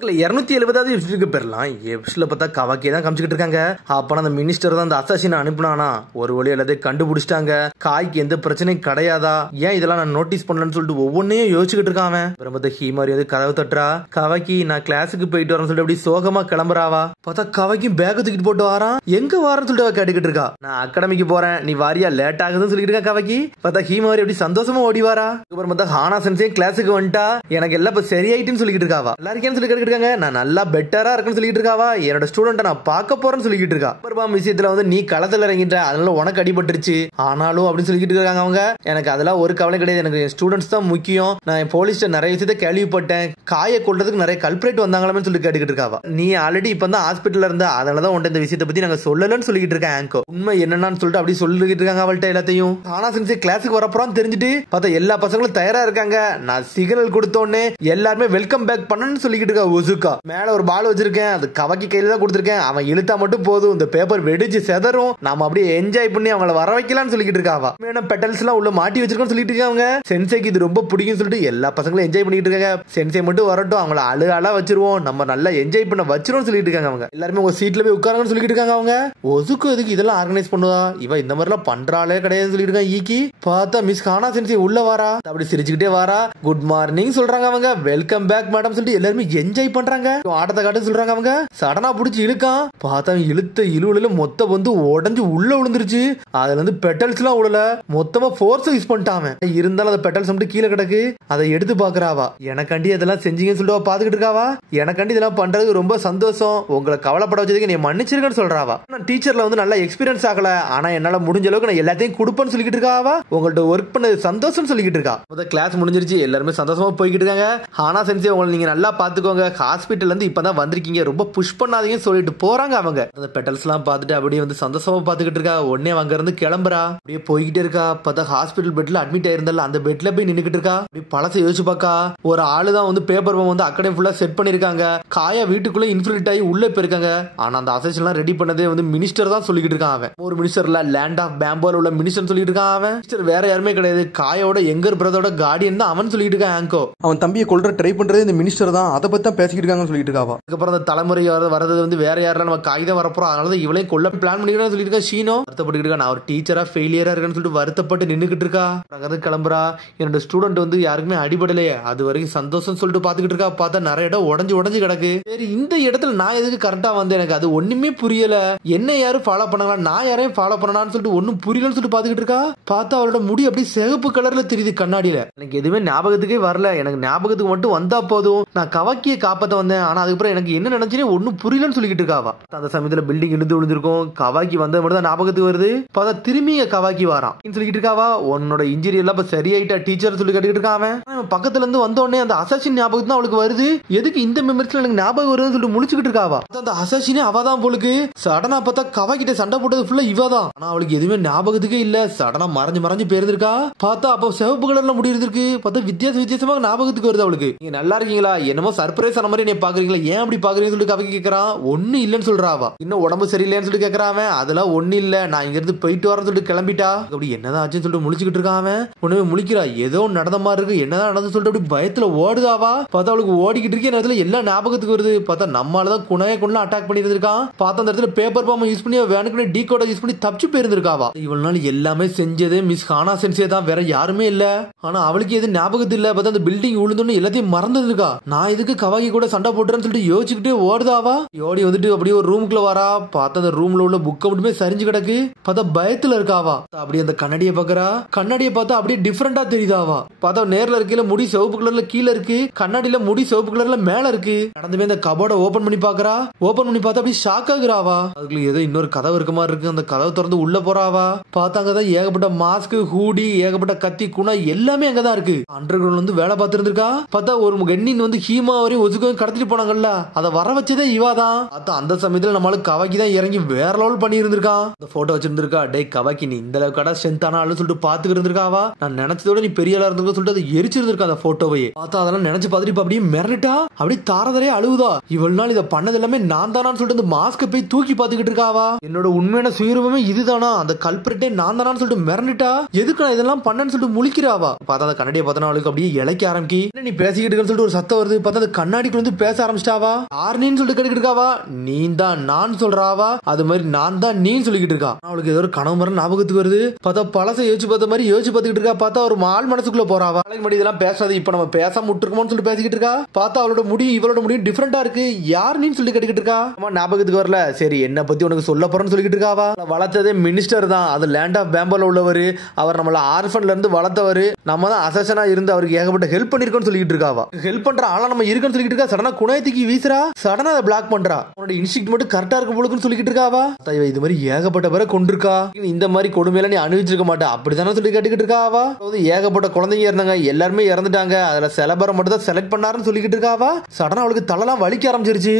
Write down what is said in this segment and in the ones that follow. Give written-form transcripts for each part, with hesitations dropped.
270 எபிசோடுக்கு பெறலாம். எபிசோட்ல பார்த்தா கவாக்கி தான் காமிச்சிட்டு இருக்காங்க. அப்ப அந்த மினிஸ்டர் தான் அந்த அசாசினை அனுப்புனானா, ஒரு வழி எல்லாத்தையும் கண்டுபிடிச்சிட்டாங்க. காய்க்கு எந்த பிரச்சனையும் கிடையாதா, ஏன் இதெல்லாம் நான் நோட்டீஸ் பண்ணலன்னு சொல்லிட்டு ஒவ்வொன்னையும் யோசிச்சுட்டு இருக்கான். அப்புறம் பார்த்தா ஹீமாரி வந்து கதவை தட்டுறா. கவாக்கி நான் கிளாஸுக்கு போயிட்டு வரேன்னு சொல்லிட்டு அப்படி சோகமா கிளம்புறாவா. பார்த்தா கவாக்கி பேக் தூக்கிட்டு போட்டு வரான். எங்க வாரன்னு சொல்லிட்டு கேட்டுக்கிட்டு இருக்கா. நான் அகாடமிக்கு போறேன், நீ வாரியா, லேட் ஆகுதுன்னு சொல்லிட்டு இருக்கா கவாக்கி. பார்த்தா ஹீமாரி அப்படி சந்தோஷமா ஓடி வாரா. அப்புறம் பார்த்தா ஹானா சென்சே கிளாஸுக்கு வந்துட்டா. எனக்கு எல்லாம் இப்ப சரியாயிட்டுன்னு சொல்லிட்டு இருக்காவா. எல்லாருக்கும் சொல்லி இருக்காங்க, நான் நல்லா பெட்டரா இருக்குன்னு சொல்லிட்டு இருக்காவா. என்னோட ஸ்டூடெண்ட்டை நான் பார்க்க போறேன்னு சொல்லிட்டு இருக்கா. அப்புறம் விஷயத்துல வந்து நீ களத்துல இறங்கிட்ட, அதனால உனக்கு அடிபட்டுருச்சு ஆனாலும் அப்படின்னு சொல்லிட்டு இருக்காங்க அவங்க. எனக்கு அதெல்லாம் ஒரு கவலை கிடையாது, எனக்கு என் ஸ்டூடெண்ட்ஸ் தான் முக்கியம். நான் போலீஸ்ல நிறைய விஷயத்த கேள்விப்பட்டேன், காயை கொள்றதுக்கு நிறைய கல்பரேட் வந்தாங்களாமே சொல்லி கேட்டுக்கிட்டு இருக்காவா. நீ ஆல்ரெடி இப்ப தான் ஹாஸ்பிட்டல்ல இருந்த, அதனாலதான் உன்ட்ட இந்த விஷயத்தை பத்தி நாங்க சொல்லலன்னு சொல்லிட்டு இருக்கேன். ஆங்கோ உண்மை என்னன்னு சொல்லிட்டு அப்படி சொல்லிட்டு இருக்காங்க அவள்கிட்ட எல்லாத்தையும். ஆனா சென்சே கிளாஸுக்கு வரப்போறான்னு தெரிஞ்சுட்டு பார்த்தா எல்லா பசங்களும் தயாரா இருக்காங்க. நான் சிக்னல் கொடுத்தோன்னே எல்லாருமே வெல்கம் பேக் பண்ணணும்னு சொல்லிக்கிட்டு இருக்கா. ஒசுக்கா மேல ஒரு பால் வச்சிருக்கேன், அது கவாக்கி கையில தான் கொடுத்திருக்கேன், அவன் இழுத்தா மட்டும் போதும், இந்த பேப்பர் வெடிச்சு செதறும், நாம அப்படியே என்ஜாய் பண்ணி அவங்கள வர வைக்கலாம்னு சொல்லிக்கிட்டு இருக்காவா. பெட்டல்ஸ் எல்லாம் உள்ள மாட்டி வச்சிருக்கோம்னு சொல்லிட்டு இருக்காங்க. சென்சேக்கு இது ரொம்ப பிடிக்கும் சொல்லிட்டு எல்லா பசங்களும் என்ஜாய் பண்ணிட்டு இருக்காங்க. சென்சே மட்டும் வரட்டும், அவங்கள அழகா வச்சிருவோம், நம்ம நல்லா என்ஜாய் பண்ண வச்சிரும் சொல்லிட்டு இருக்காங்க அவங்க. எல்லாருமே உங்க சீட்ல போய் உட்காருங்கன்னு சொல்லிட்டு இருக்காங்க அவங்க. ஒசுக்கு எதுக்கு இதெல்லாம் ஆர்கனைஸ் பண்ணுவா, இவ இந்த மாதிரி எல்லாம் பண்றாளே கிடையாது சொல்லிட்டு இருக்காங்க. ஈக்கி பார்த்தா மிஸ் ஹானா சென்சே உள்ள வாரா, அப்படி சிரிச்சுக்கிட்டே வாரா. குட் மார்னிங் சொல்றாங்க அவங்க. வெல்கம் பேக் மேடம் சொல்லிட்டு எல்லாருமே என்ஜாய் பண்றாங்க. ஆட்டத்தை காட்டு சொல்றாங்க அவங்க. சடனா புடிச்சு இழுக்கான். பார்த்தா இழுத்த இழுவுல மொத்த வந்து உடஞ்சு உள்ள விழுந்துருச்சு. அதுல இருந்து பெட்டல்ஸ் எல்லாம் உடல, மொத்தமா ஃபோர்ஸ் யூஸ் பண்ணிட்டான். இருந்தாலும் அந்த பெட்டல்ஸ் மட்டும் கீழே கிடக்கு, அதை எடுத்து பாக்குறாவா. எனக்காண்டி அதெல்லாம் செஞ்சீங்கன்னு சொல்லிட்டு பாத்துக்கிட்டு இருக்காவா. எனக்காண்டி இதெல்லாம் பண்றதுக்கு ரொம்ப சந்தோஷம், உங்களை கவலைப்பட வச்சதுக்கு நீ மன்னிச்சிருக்கன்னு சொல்றாவா. நான் டீச்சர்ல வந்து நல்லா எக்ஸ்பீரியன்ஸ் ஆகல, ஆனா என்னால முடிஞ்ச அளவுக்கு நான் எல்லாத்தையும் கொடுப்பேன்னு சொல்லிட்டு இருக்காவா. உங்கள்ட்ட ஒர்க் பண்ணது சந்தோஷம் சொல்லிட்டு இருக்கா. கிளாஸ் முடிஞ்சிருச்சு, எல்லாருமே சந்தோஷமா போய்கிட்டு இருக்காங்க. ஆனா சென்சே உங்களை நீங்க நல்லா பாத்துக்கோங்க, ஹாஸ்பிட்டல்ல இருந்து இப்பதான் வந்திருக்கீங்க, ரொம்ப புஷ் பண்ணாதீங்கன்னு சொல்லிட்டு போறாங்க அவங்க. அந்த பெட்டல்ஸ் எல்லாம் பார்த்துட்டு அப்படியே வந்து சந்தோஷமா பாத்துக்கிட்டு இருக்கா. உடனே அங்க இருந்து கிளம்புறா. அப்படியே போய்கிட்டே இருக்கா. பார்த்தா ஹாஸ்பிட்டல் பெட்ல அட்மிட் ஆயிருந்தால அந்த பெட்ல போய் நின்னுக்கிட்டு இருக்கா. அப்படி பழச யோசிச்சு பாக்கா. ஒரு ஆளு தான் வந்து பேப்பர் வந்து அக்கடமி ஃபுல்லா செட் பண்ணிருக்காங்க. காயா வீட்டுக்குள்ள இன்ஃபில்ட் ஆகி உள்ள போயிருக்காங்க. ஆனா அந்த அசைஷன் எல்லாம் ரெடி பண்ணதே வந்து மினிஸ்டர் தான் சொல்லிக்கிட்டு இருக்கான் அவன். ஒரு மினிஸ்டர்ல லேண்ட் ஆஃப் பேம்போல உள்ள மினிஸ்டர் சொல்லிட்டு இருக்கான் அவன். மினிஸ்டர் வேற யாருமே கிடையாது, காயோட எங்கர் பிரதரோட கார்டியன் தான் அவன் சொல்லிட்டு இருக்கான். ஆங்கோ அவன் தம்பியை கொல்ற ட்ரை பண்றது இந்த மினிஸ்டர் தான், அதை பத்தி தான் பேசிக்கிட்டு இருக்காங்கன்னு சொல்லிட்டு இருக்காவா. அதுக்கப்புறம் அந்த தலைமுறை வரது வந்து வேற யாரெல்லாம் நம்ம காகிதம் வரப்போறோம், அதனால இவளையும் கொல்ல பிளான் பண்ணிக்கிறேன்னு சொல்லிட்டு இருக்கா. ஷீனோ வருத்தப்பட்டு இருக்கா, நான் ஒரு டீச்சரா ஃபெயிலியரா இருக்கேன்னு சொல்லிட்டு வருத்தப்பட்டு நின்னுக்கிட்டு இருக்கா. அங்க கிளம்புறா. என்னோட ஸ்டூடெண்ட் வந்து யாருக்குமே அடிபடலையே, அது வரைக்கும் சந்தோஷம் சொல்லிட்டு பாத்துக்கிட்டு இருக்கா. பார்த்தா நிறைய இடம் உடஞ்சு கிடக்கு. சரி இந்த இடத்துல நான் எதுக்கு கரெக்டா வந்து, எனக்கு அது ஒண்ணுமே புரியல, என்ன யாரும் ஃபாலோ பண்ணலாம், நான் யாரையும் ஃபாலோ பண்ணலாம்னு சொல்லிட்டு ஒன்னும் புரியலன்னு சொல்லிட்டு பாத்துக்கிட்டு இருக்கா. பார்த்தா அவளோட முடி அப்படியே சிகப்பு கலர்ல தெரியுது கண்ணாடியில. எனக்கு எதுவுமே ஞாபகத்துக்கே வரல, எனக்கு ஞாபகத்துக்கு மட்டும் வந்தா போதும், நான் கவாக்கியை காப்பாத்த வந்தேன், ஆனா அதுக்கப்புறம் எனக்கு என்ன நினைச்சே ஒன்னும் புரியலன்னு சொல்லிக்கிட்டு இருக்காவா. அந்த சமயத்துல பில்டிங் இழுந்து விழுந்திருக்கும், கவாக்கி வந்தது மட்டும் தான் ஞாபகத்துக்கு வருது. பார்த்தா திரும்பி கவாக்கி வரான் சொல்லிக்கிட்டு இருக்காவா. உன்னோட இன்ஜுரி எல்லாம் சரியாயிட்டா டீச்சர் சொல்லி கேட்டுக்கிட்டு இருக்கான். பக்கத்துல இருந்து வந்தோடனே அந்த அசாசின் ஞாபகம் தான் அவளுக்கு வருது. எதுக்கு இந்த மெமரிஸ்ல எனக்கு ஞாபகம் வருதுன்னு சொல்லிட்டு முழிச்சுக்கிட்டு இருக்காவா. அந்த அசாசினே அவதான் போலுக்கு. சடனா பார்த்தா கவாக்கிட்ட சண்டை போட்டது ஃபுல்லா இவதான், ஆனா அவளுக்கு எதுவுமே ஞாபகத்துக்கே இல்ல. சடனா மறைஞ்சு போயிருந்திருக்கா. பார்த்தா அப்ப சிவப்பு கலர்ல முடி இருந்திருக்கு. பார்த்தா வித்தியாசமா ஞாபகத்துக்கு வருது அவளுக்கு. நீங்க நல்லா இருக்கீங்களா, என்னமோ சர்ப்ரைஸ் ஆன மாதிரி நீ பாக்குறீங்களா, ஏன் அப்படி பாக்குறீங்கன்னு சொல்லிட்டு கவாக்கி கேக்குறான். ஒண்ணு இல்லன்னு சொல்றாவா. இன்னும் உடம்பு சரியில்லைன்னு சொல்லிட்டு கேக்குறான். அதெல்லாம் ஒண்ணு இல்ல, நான் இங்க இருந்து போயிட்டு வரேன்னு சொல்லிட்டு கிளம்பிட்டா. அப்படி என்னதான் ஆச்சுன்னு சொல்லிட்டு முழிச்சுக்கிட்டு இருக்கான். உடனே முழிக்கிறா, ஏதோ நடந்த மாதிரி இருக்கு, என்னதான் நடந்து சொல்லிட்டு அப்படி பயத்துல ஓடுதாவா. பார்த்தா அவளுக்கு ஓடிக்கிட்டு இருக்க நேரத்துல எல்லா ஞாபகத்துக்கு வருது. பார்த்தா நம்மளாலதான் குணைய கொண்டு அட்டாக் பண்ணி இருந்திருக்கான். பார்த்தா அந்த இடத்துல பேப்பர் பாம் யூஸ் பண்ணி வேணுக்குனே டீ கோட யூஸ் பண்ணி தப்பிச்சு போயிருந்திருக்காவா. இவ்வளவு நாள் எல்லாமே செஞ்சதே மிஸ் ஹானா சென்சே தான், வேற யாருமே இல்ல. ஆனா அவளுக்கு எது ஞாபகத்து இல்ல. பார்த்தா அந்த பில்டிங் விழுந்தோன்னு எல்லாத்தையும் மறந்துருக்கா. நான் இதுக்கு கவாக்கி கூட சண்டை போட்டுறேன்னு சொல்லிட்டு யோசிச்சுக்கிட்டே ஓடுதாவா. ஓடி வந்துட்டு அப்படியே ஒரு ரூமுக்குள்ள வரா. பார்த்தா அந்த ரூம்ல உள்ள புக்கை மட்டுமே சரிஞ்சு கிடக்கு. பார்த்தா பயத்துல இருக்காவா. அப்படியே அந்த கண்ணாடியை பாக்குறா. கண்ணாடியை பார்த்தா அப்படியே டிஃபரெண்டா தெரியுதாவா. பார்த்தா நேர்ல இருக்கையில முடி சிவப்பு கலர்ல கீழே இருக்கு, கண்ணாடியில முடி சிவப்பு கலர்ல மேல இருக்கு. நடந்துமே அந்த கபோர்ட ஓபன் பண்ணி பாக்குறா. ஓபன் பண்ணி பார்த்தா அப்படியே ஷாக் ஆகுறாவா. அதுக்குள்ள ஏதோ இன்னொரு கதவு இருக்க மாதிரி இருக்கு. அந்த கதவை திறந்து உள்ள போறாவா. பார்த்தாங்கதான் ஏகப்பட்ட மாஸ்க், ஹூடி, ஏகப்பட்ட கத்தி, குணா எல்லாமே அங்கதான் இருக்கு. அண்டர் கிரவுண்ட் வந்து வேலை பார்த்து இருந்திருக்கா. பார்த்தா ஒரு கென்னின் வந்து ஹீமா வரையும் ஒசுக்கும் கடத்திட்டு போனாங்கல்ல, அதை வர வச்சதே இவாதான். பார்த்தா அந்த சமயத்துல நம்மளுக்கு கவாக்கி தான் இறங்கி வேற லெவல் பண்ணி இருந்திருக்கான். அந்த போட்டோ வச்சிருந்திருக்கா. டே கவாக்கி, நீ இந்த அளவுக்கு ஸ்ட்ரென்த்தான ஆளு சொல்லிட்டு பாத்துக்கிட்டு இருந்திருக்காவா. நான் நினைச்சதோட நீ பெரிய ஆளா இருந்திருக்க சொல்லிட்டு அதை எரிச்சிருந்திருக்கா அந்த போட்டோவையே. பார்த்தா அதெல்லாம் நினைச்சு பார்த்துட்டு அப்படியே மிரட்டா, அப்படியே தாரதரே அழுவுதா. இவ்வளவு நாள் இதை பண்ணது எல்லாமே நான் தானான்னு சொல்லிட்டு அந்த மாஸ்க போய் தூக்கி பாத்துக்கிட்டு இருக்காவா. என்னோட உண்மையான சுயரூபமே இதுதானா, அந்த கல்பிரட்டே நான் தானான்னு சொல்லிட்டு மிரண்டுட்டா. எதுக்கு நான் இதெல்லாம் பண்ணேன்னு சொல்லிட்டு முழிக்கிறாவா. பார்த்தா அந்த கண்ணாடியை பார்த்தா அவளுக்கு அப்படியே இழைக்க ஆரம்பிக்கி. நீ பேசிக்கிட்டு சொல்லிட்டு ஒரு சத்தம் வருது. பார்த்தா அந்த கண்ணாடி முன்னாடி வந்து பேச ஆரம்பிச்சிட்டாவா. யாருன்னு சொல்லிட்டு கேட்டுக்கிட்டு இருக்காவா. நீ தான் நான் சொல்றாவா, அது மாதிரி நான் தான் நீ சொல்லிக்கிட்டு இருக்கா. அவளுக்கு ஏதோ ஒரு கனவு மாதிரி ஞாபகத்துக்கு வருது. பார்த்தா பழசை யோசிச்சு பார்த்த மாதிரி யோசிச்சு பார்த்துக்கிட்டு இருக்கா. பார்த்தா ஒரு ஆள் மனசுக்குள்ள போறாவா. இதெல்லாம் பேசாது, இப்ப நம்ம பேசாம விட்டுருக்கோம்னு சொல்லிட்டு பேசிக்கிட்டு இருக்கா. பார்த்தா அவளோட முடி இவளோட முடி டிஃபரெண்டா இருக்கு. யாருன்னு சொல்லி கேட்டுக்கிட்டு இருக்கா. ஞாபகத்துக்கு வரல. சரி என்ன பத்தி உனக்கு சொல்ல போறேன்னு சொல்லிக்கிட்டு இருக்காவா. வளர்த்ததே மினிஸ்டர் தான். அது லேண்ட் ஆஃப் பேம்போல உள்ளவர். அவர் நம்மள ஆர்ஃபன்ல இருந்து வளர்த்தவர். நம்ம தான் அசசனா இருந்து அவருக்கு ஏகப்பட்ட ஹெல்ப் பண்ணிருக்கோம்னு சொல்லிட்டு இருக்காவா. ஹெல்ப் பண்ற ஆளா நம்ம இருக்குன்னு சொல்லிட்டு இருக்கா. சடனா குணாயத்துக்கு வீசுறா. சடனா அதை பிளாக் பண்றா. உன்னோட இன்ஸ்டிக்ட் மட்டும் கரெக்டா இருக்க போலுக்குன்னு சொல்லிட்டு இருக்காவா. இது மாதிரி ஏகப்பட்ட பேரை கொண்டிருக்கா. இந்த மாதிரி கொடுமையில நீ அனுபவிச்சிருக்க மாட்டா. அப்படித்தானே சொல்லி கேட்டுக்கிட்டு இருக்காவா. ஏகப்பட்ட குழந்தைங்க இருந்தாங்க, எல்லாருமே இறந்துட்டாங்க. அதுல சில பேரை மட்டும் தான் செலக்ட் பண்ணாருன்னு சொல்லிக்கிட்டு இருக்காவா. சடனா அவளுக்கு தலைலாம் வலிக்க ஆரம்பிச்சிருச்சு.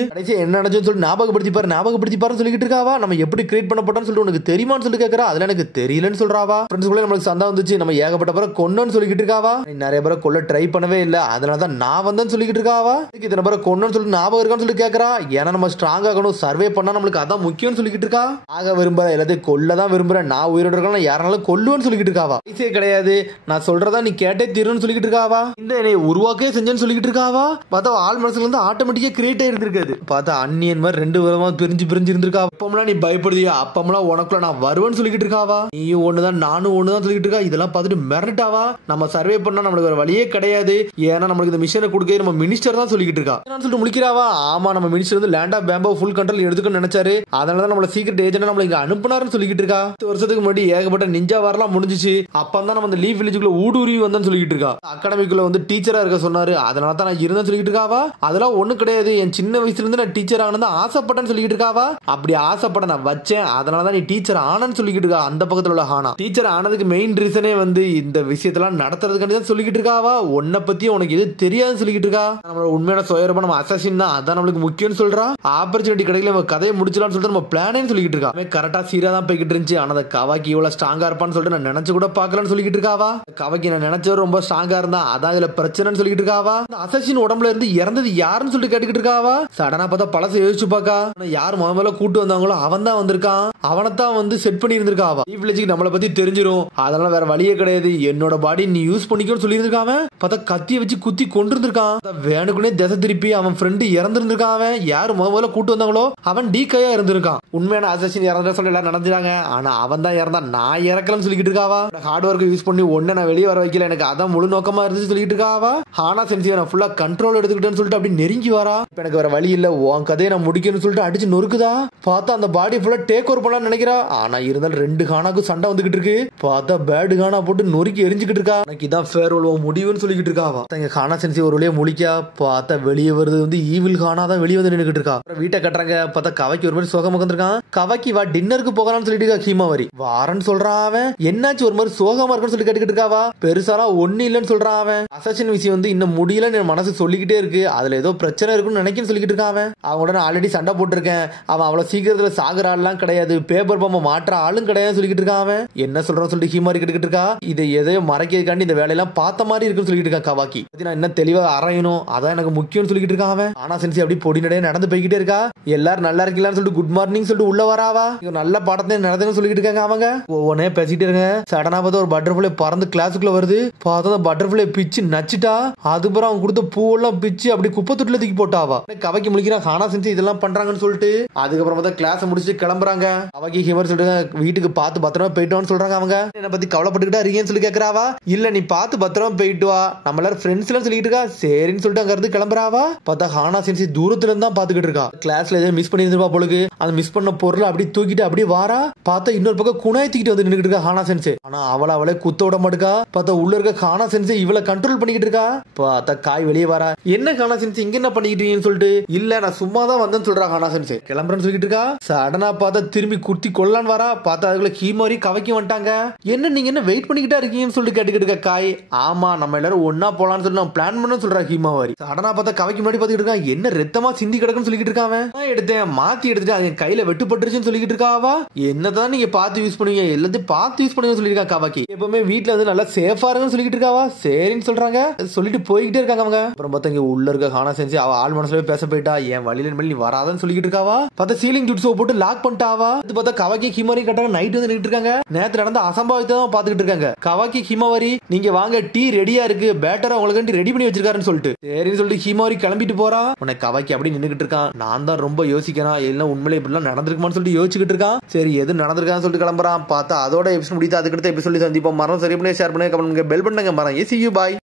என்ன நினைச்சுன்னு சொல்லி ஞாபகப்படுத்தி பாருன்னு சொல்லிக்கிட்டு இருக்காவா. நம்ம எப்படி கிரியேட் பண்ண போட்டோம்னு சொல்லிட்டு உனக்கு தெரியுமான்னு சொல்லி கேட்கறா. அதுல எனக்கு தெரியலன்னு சொல்றாவா. ஃப்ரெண்ட்ஸ் கூட நமக்கு சந்தா வந்துச்சு. நம்ம ஏகப்பட்ட பேரை கொன்னோன்னு சொல்லிக்கிட்டு இருக்காவா. நிறைய பேரை கொல்ல ட்ரை பண்ணவே இல்லை, அதனாலதான் நான் வந்தேன்னு சொல்லிக்கிட்டு இருக்காவா. இத்தனை பேரை கொன்னோன்னு சொல்லி ஞாபகம் இருக்கான்னு சொல்லி கேட்கறா. ஏன்னா நம்ம ஸ்ட்ராங் ஆகணும், சர்வே பண்ணா நம்மளுக்கு அதான் முக்கியம்னு சொல்லிக்கிட்டு இருக்கா. ஆக விரும்புற எல்லாத்தையும் கொல்லதான் விரும்புறேன். நான் உயிரோட இருக்கணும், யாராலும் கொல்லுவேன்னு சொல்லிக்கிட்டு இருக்காவா. பைசே கிடையாது, நான் சொல்றதா நீ கேட்டே தீருன்னு சொல்லிக்கிட்டு இருக்காவா. இந்த என்னை உருவாக்கே செஞ்சேன்னு சொல்லிக்கிட்டு இருக்காவா. பார்த்தா ஆள் மனசுல இருந்து ஆட்டோமேட்டிக்கா கிரியேட் ஆயிருந்திருக்காது. பார்த்தா அன்னியன் மாதிரி ரெண்டு விதமா பிரிஞ்சு இருந்திருக்கா. அப்பமெல்லாம் நீ பயப்படுதியா, அப்பமெல்லாம் உனக்குள்ள நான் வருவேன்னு சொல்லிக்கிட்டு இருக்காவா. நீயும் ஒண்ணுதான் நானும் ஒண்ணுதான் சொல்லிக்கிட்டு இருக்கா. இதெல்லாம் பார்த்துட்டு மிரட்டாவா. நம்ம சர்வே பண்ணா நம்மளுக்கு வேற வழியே கிடையாது. ஏன்னா நம்மளுக்கு இந்த மிஷனை கொடுக்க நம்ம மினிஸ்டர் தான் சொல்லிக்கிட்டு இருக்கா. சொல்லிட்டு முடிக்கிறாவா. ஆமா, நம்ம மினிஸ்டர் வந்து லேண்ட் ஆஃப் பேம்போ ஃபுல் கண்ட்ரோல் எடுத்துக்கணும்னு நினைச்சாரு. அதனாலதான் நம்மள சீக்ரெட் ஏஜென்ட் நம்மள இங்க அனுப்புனாருன்னு சொல்லிக்கிட்டு இருக்கா. வருஷத்துக்கு முன்னாடி ஏகப்பட்ட நிஞ்சா வரலாம் முடிஞ்சிச்சு. அப்பதான் நம்ம அந்த லீவ் வில்லேஜுக்குள்ள ஊடுருவி வந்தேன்னு சொல்லிக்கிட்டு இருக்கா. அகாடமிக்குள்ள வந்து டீச்சரா இருக்க சொன்னாரு. அதனால தான் நான் இருந்தேன்னு சொல்லிக்கிட்டு இருக்காவா. அதெல்லாம் ஒண்ணு கிடையாது, என் சின்ன வயசுல இருந்து நான் டீச்சர் ஆனதான் ஆசைப்பட்டேன்னு சொல்லிக்கிட்டு இருக்காவா. அப்படி ஆசைப்பட நான் வச்சேன், அதனாலதான் நீ டீச்சர் ஆனன்னு சொல்லிக்கிட்டு இருக்கா. அந்த பக்கத்துல உள்ள ஹானா டீச்சர் ஆனதுக்கு மெயின் ரீசனே வந்து இந்த விஷயத்தெல்லாம் நடத்துறதுக்காண்டி தான் சொல்லிக்கிட்டு இருக்காவா. உன்னை பத்தி உனக்கு எது தெரியாதுன்னு சொல்லிக்கிட்டு இருக்கா. நம்மளோட உண்மையான சுயரூபம் நம்ம அசாசின் தான், அதான் நம்மளுக்கு முக்கியம்னு சொல்றா. ஆப்பர்ச்சுனிட்டி கிடைக்கல, நம்ம கதையை முடிச்சலாம்னு சொல்லிட்டு நம்ம பிளானேன்னு சொல்லிக்கிட்டு இருக்கா. கரெக்டா சீரா தான் போய்கிட்டு இருந்துச்சு. ஆனா கவாக்கி இவ்வளவு ஸ்ட்ராங்கா இருப்பான்னு சொல்லிட்டு நான் நினைச்சு கூட பாக்கலாம்னு சொல்லிக்கிட்டு இருக்காவா. கவாக்கி நான் நினைச்சவர் ரொம்ப ஸ்ட்ராங்கா இருந்தா, அதான் இதுல பிரச்சனைன்னு சொல்லிக்கிட்டு இருக்காவா. அசாசின் உடம்புல இருந்து இறந்தது யாருன்னு சொல்லிட்டு கேட்டுக்கிட்டு இருக்காவா. சடனா பார்த்தா பழச யோசிச்சு பாக்கா. யார் முதல்ல கூட்டு வந்தாங்களோ அவன் தான் வந்திருக்கான். அவனைத்தான் வந்து செட் பண்ணி இருந்திருக்காவா. வில்லேஜுக்கு நம்மளை பத்தி தெரிஞ்சிரும், அதனால வேற வழியே கிடையாது, என்னோட பாடி நீ யூஸ் பண்ணிக்கோன்னு சொல்லி இருக்கான். பார்த்தா கத்திய வச்சு குத்தி கொண்டு இருந்திருக்கான். வேணுக்குனே திசை திருப்பி அவன் ஃப்ரெண்டு இறந்திருந்திருக்கான். அவன் யாரு முதல்ல கூட்டு வந்தாங்களோ அவன் டீக்கையா இருந்திருக்கான். உண்மையான அசாசின் இறந்த சொல்லி எல்லாரும் நடந்துட்டாங்க. ஆனா அவன் தான் இறந்தான், நான் இறக்கலன்னு சொல்லிக்கிட்டு இருக்காவா. ஹார்ட் ஒர்க் யூஸ் பண்ணி ஒன்ன நான் வெளியே வர வைக்கல, எனக்கு அதான் முழு நோக்கமா இருந்துச்சு சொல்லிட்டு இருக்காவா. ஹானா சென்சியை நான் ஃபுல்லா கண்ட்ரோல் எடுத்துக்கிட்டேன்னு சொல்லிட்டு அப்படி நெருங்கி வரா. எனக்கு வேற வழி இல்ல, உன் கதையை நான் முடிக்கணும்னு சொல்லிட்டு அடிச்சு நொறுக்குதா. பார்த்தா அந்த பாடி ஃபுல்லா டேக் ஓவர் பண்ணலாம்னு நினைக்கிறா. ஆனா இருந்தாலும் ரெண்டு ஹானாக்கும் சண்டை வந்துகிட்டு இருக்கு. பார்த்தா பேடு ஹானா போட்டு நொறுக்கி எரிஞ்சுக்கிட்டு இருக்கா. எனக்கு இதான் ஃபேர்வெல் முடிவுன்னு சொல்லிக்கிட்டு இருக்காவா. எங்க ஹானா சென்சி ஒரு வழியா முழிக்கா. பார்த்தா வெளியே வருது வந்து ஈவில் ஹானா தான் வெளியே வந்து நின்னுக்கிட்டு இருக்கா. வீட்டை கட்டுறாங்க. பார்த்தா கவாக்கி ஒரு மாதிரி சோகமா இருக்கான். கவாக்கி வா டின்னருக்கு போகலாம்னு சொல்லிட்டு இருக்கா. ஹீமாவரி வாரன்னு சொல்றான். அவன் என்னாச்சு ஒரு மாதிரி சோகமா இருக்குன்னு சொல்லி கேட்டுக்கிட்டு இருக்காவா. பெருசாலாம் ஒண்ணு இல்லன்னு சொல்றான். அவன் அசாசின் விஷயம் வந்து இன்னும் முடியலன்னு என் மனசு சொல்லிக்கிட்டே இருக்கு, அதுல ஏதோ பிரச்சனை இருக்குன்னு நினைக்கிறேன்னு சொல்லிக்கிட்டு இருக்கான். அவன் நான் ஆல்ரெடி சண்டை போட்டிருக்கேன், அவன் அவ்வளவு சீக்கிரத்துல சாகுற ஆள்லாம் கிடையாது, பேப்பர் பொம்மை மாற்ற ஆளும் கிடையாது சொல்லிக்கிட்டு இருக்கான். அவன் என்ன சொல்றான்னு சொல்லிட்டு ஹீமாரி கேட்டுக்கிட்டு இருக்கா. இதை எதையோ மறைக்கிறதுக்காண்டி இந்த வேலையெல்லாம் பார்த்த மாதிரி இருக்குன்னு சொல்லிட்டு இருக்கான் கவாக்கி. நான் என்ன தெளிவா அரையணும், அதான் எனக்கு முக்கியம்னு சொல்லிக்கிட்டு இருக்கான். அவன் ஆனா சென்சி அப்படி பொடி நடைய நடந்து போய்கிட்டே இருக்கா. எல்லாரும் நல்லா இருக்கீங்களான்னு சொல்லிட்டு குட் மார்னிங் சொல்லிட்டு உள்ள வராவா. நல்ல பாடத்தை நடந்துன்னு சொல்லிட்டு இருக்காங்க. அவங்க ஒவ்வொன்னே பேசிட்டு இருங்க. சடனா பார்த்தா ஒரு பட்டர்ஃபிளை பறந்து கிளாஸுக்குள்ள வருது. பார்த்தா பட்டர்ஃபிளை பிச்சு நச்சுட்டா. அதுக்கப்புறம் அவங்க கொடுத்த பூவெல்லாம் பிச்சு அப்படி குப்பை தொட்டில தூக்கி போட்டாவா. கவாக்கி முழிக்கிறான். ஹானா சென்சி இதெல்லாம் பண்றாங்கன்னு சொல்லிட்டு அதுக்கப்புறம் பார்த்தா கிளாஸ் முடிச்சுட்டு கிளம்புறாங்க. கவாக்கி ஹிமர் சொல்லிட்டு வீட்டுக்கு பார்த்து பத்திரமா போயிட்டு சொல்றாங்க. அவங்க என்ன பத்தி கவலைப்பட்டுக்கிட்டா இருக்கீங்கன்னு சொல்லி கேட்கறாவா. இல்ல நீ பார்த்து பத்திரமா போயிட்டு வா, நம்ம எல்லாரும் ஃப்ரெண்ட்ஸ் எல்லாம் சொல்லிட்டு இருக்கா. சரின்னு சொல்லிட்டு அங்க இருந்து கிளம்புறாவா. பார்த்தா ஹானா சென்சி தூரத்துல இருந்து தான் பாத்துக்கிட்டு இருக்கா. கிளாஸ்ல ஏதோ மிஸ் பண்ணிருப்பா பொழுது. அந்த மிஸ் பண்ண பொருளை அப்படி தூக்கிட்டு அப்படி வாரா. பார்த்தா இன்னொரு பக்கம் குணாயத்திக்கிட்டு வந்து நின்னுட்டு இருக்கா ஹானா சென்சி. ஆனா அவளை குத்த விட மாட்டுக்கா. பார்த்தா உள்ள இருக்க ஹானா சென்சி இவளை கண்ட்ரோல் பண்ணிக்கிட்டு இருக்கா. பார்த்தா காய் வெளியே வரா. என்ன ஹானா சென்சி இங்க என்ன பண்ணிக்கிட்டீங்கன்னு சொல்லிட்டு. இல்ல நான் சும்மா தான் வந்தேன்னு சொல்றா ஹானா சென்சி. கிளம்புறேன்னு சொல்லிட்டு இருக்கா. சடனா பார்த்தா திரும்பி குத்தி கொல்லான்னு வரா. பார்த்தா அதுக்குள்ள ஹீமாரி கவைக்கு வந்துட்டாங்க. என்ன நீங்க என்ன வெயிட் பண்ணிக்கிட்டா இருக்கீங்கன்னு சொல்லிட்டு கேட்டுக்கிட்டு இருக்க காய். ஆமா நம்ம எல்லாரும் ஒன்னா போலான்னு சொல்லி நான் பிளான் பண்ண சொல்றா ஹீமாவாரி. சடனா பார்த்தா கவைக்கு முன்னாடி பாத்துக்கிட்டு இருக்கா. என்ன ரத்தமா சிந்தி கிடக்குன்னு சொல்லிக்கிட்டு இருக்கான். எடுத்தேன் மாத்தி எடுத்துட்டு அது கையில வெட்டுப்பட்டுருச்சுன்னு சொல்லிக்கிட்டு இருக்காவா. என்னதான் நீங்க பார்த்து யூஸ் பண்ணுவீங்க, எல்லாத்தையும் பார்த்து யூஸ் பண்ணுங்க சொல்லிருக்கா கவாக்கி. எப்பவுமே வீட்டுல வந்து நல்லா சேஃபா இருக்குன்னு சொல்லிக்கிட்டு இருக்காவா. சரின்னு சொல்றாங்க. சொல்லிட்டு போய்கிட்டே இருக்காங்க அவங்க. அப்புறம் பார்த்தா இங்க உள்ள இருக்க ஹானா சென்சி அவ ஆள் மனசுல பேச போயிட்டா. என் வழியில நீ வராதன்னு சொல்லிக்கிட்டு இருக்காவா. பார்த்தா சீலிங் ஜுட்ஸோ போட்டு லாக் பண்ணிட்டாவா. அது பார்த்தா கவாக்கி ஹிமாரி கட்டாங்க. நைட் வந்து நின்னுட்டு இருக்காங்க. நேத்து நடந்த அசம்பாவித்தை தான் பாத்துக்கிட்டு இருக்காங்க. கவாக்கி ஹிமாவரி நீங்க வாங்க, டீ ரெடியா இருக்கு, பேட்டரா உங்களுக்கு ரெடி பண்ணி வச்சிருக்காருன்னு சொல்லிட்டு. சரின்னு சொல்லிட்டு ஹிமா கைமாறி கிளம்பிட்டு போறா. உன்னை கவாக்கி அப்படி நின்னுகிட்டு இருக்கான். நான் தான் ரொம்ப யோசிக்கிறேன், எல்லாம் உண்மையில இப்படிலாம் நடந்திருக்குமான்னு சொல்லிட்டு யோசிச்சுக்கிட்டு இருக்கான். சரி எது நடந்திருக்கான்னு சொல்லிட்டு கிளம்புறான். பார்த்தா அதோட எபிசோட் முடியுது. அதுக்கடுத்த எபிசோட் சந்திப்போம். மரம் சரி பண்ணி ஷேர் பண்ணி கமெண்ட் பெல் பண்ணுங்க. மரம் see you bye.